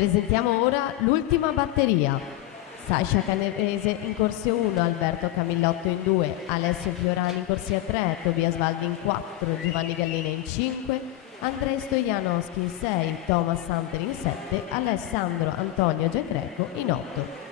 Presentiamo ora l'ultima batteria. Sasha Canevese in corsia 1, Alberto Camillotto in 2, Alessio Fiorani in corsia 3, Tobias Valdi in 4, Giovanni Gallina in 5, Andrei Stojanowski in 6, Thomas Santer in 7, Alessandro Antonio Giangreco in 8.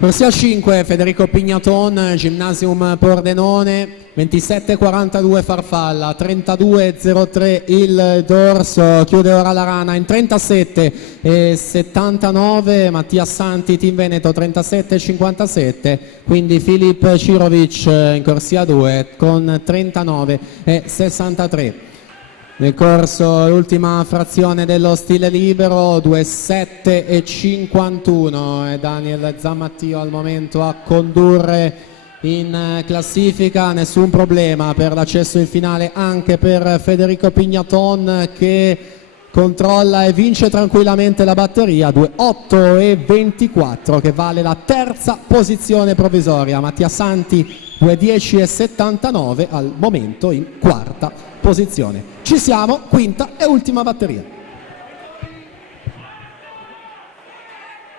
Corsia 5, Federico Pignaton, Gymnasium Pordenone, 27,42 Farfalla, 32,03 il dorso, chiude ora la rana in 37,79 Mattia Santi, Team Veneto 37,57, quindi Filip Cirovic in corsia 2 con 39,63. Nel corso l'ultima frazione dello stile libero, 2,7,51 e Daniel Zammattio al momento a condurre in classifica. Nessun problema per l'accesso in finale anche per Federico Pignaton, che controlla e vince tranquillamente la batteria, 2,8,24, che vale la terza posizione provvisoria. Mattia Santi 2,10,79 al momento in quarta posizione. Ci siamo, quinta e ultima batteria.